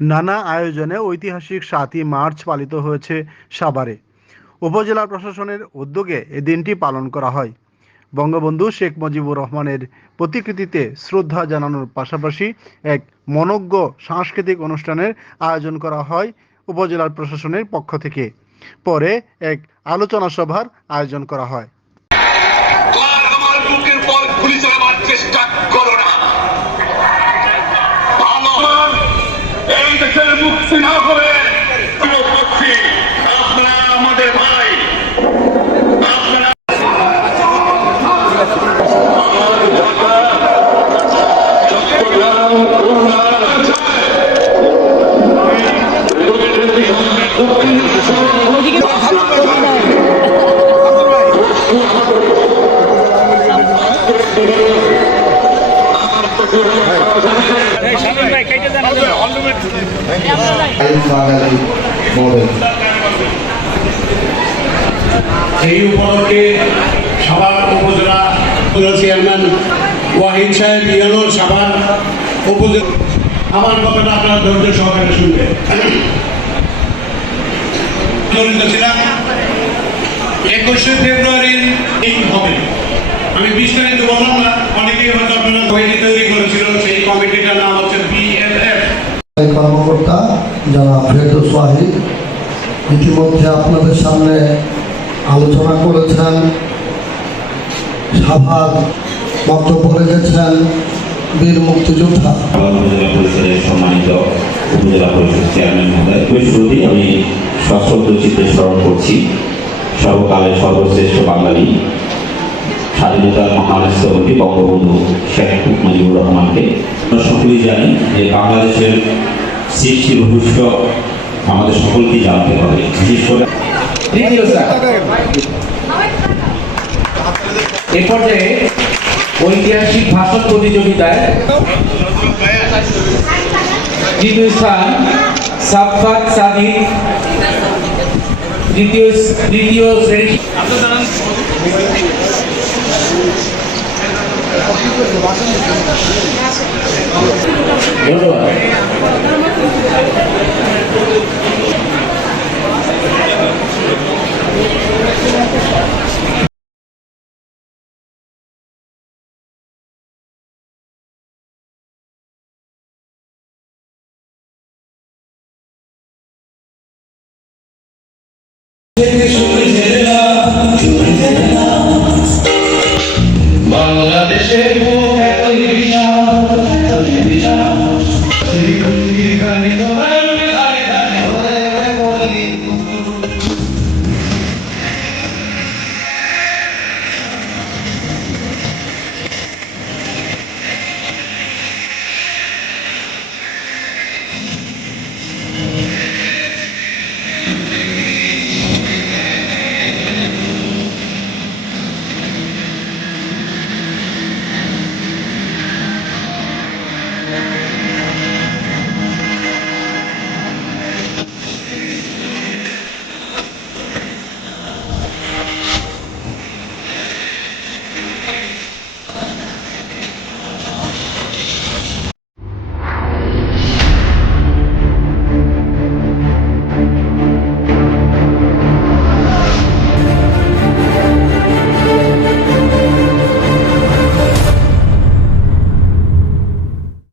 নানা আয়োজনে ঐতিহাসিক ৭ই মার্চ পালিত হয়েছে সাভারে। উপজেলা প্রশাসনের উদ্যোগে এ দিনটি পালন করা হয়। বঙ্গবন্ধু শেখ মুজিবুর রহমানের প্রতিকৃতিতে শ্রদ্ধা জানানোর পাশাপাশি এক মনোজ্ঞ সাংস্কৃতিক অনুষ্ঠানের আয়োজন করা হয় উপজেলা প্রশাসনের পক্ষ থেকে। পরে এক আলোচনা সভার আয়োজন করা হয়। আমাদের ভাই এই উপলক্ষে সাভার উপজেলা চেয়ারম্যান ওয়াহিদ সাহেব ইয়ানুল সাভার উপজেলা আমার কথাটা আপনারা ধৈর্য সহকারে শুনবেন। জড়িত ছিলাম 21শে ফেব্রুয়ারির এই হবে আমি বিস্তারিত বললাম না, অনেকেই হয়তো আপনারা কমিটি তৈরি করেছিল, সেই কমিটিটার নাম হচ্ছে BFF। কর্মকর্তা জনাব ফেরদৌস ওয়াহিদ ইতিমধ্যে আপনাদের সামনে আলোচনা করেছেন, সভার বক্তব্য রেখেছেন বীর মুক্তিযোদ্ধা উপজেলা পরিষদের সম্মানিত উপজেলা পরিষদ চেয়ারম্যান মহোদয়, শুরুতেই আমি সশ্রদ্ধ চিত্তে স্মরণ করছি সর্বকালের সর্বশ্রেষ্ঠ বাঙালি স্বাধীনতার মহানেত্রী বঙ্গবন্ধু শেখ মুজিবুর রহমানকে। আমরা সকলেই জানি যে বাংলাদেশের সৃষ্টি ভবিষ্য আমাদের সকলকেই জানতে হবে, বিশেষ করে এ পর্যায়ে ঐতিহাসিক ভাষণ প্রতিযোগিতায় দ্বিতীয় স্থান সাফাত সাদিক, দ্বিতীয় শ্রেণী ধন্যবাদ।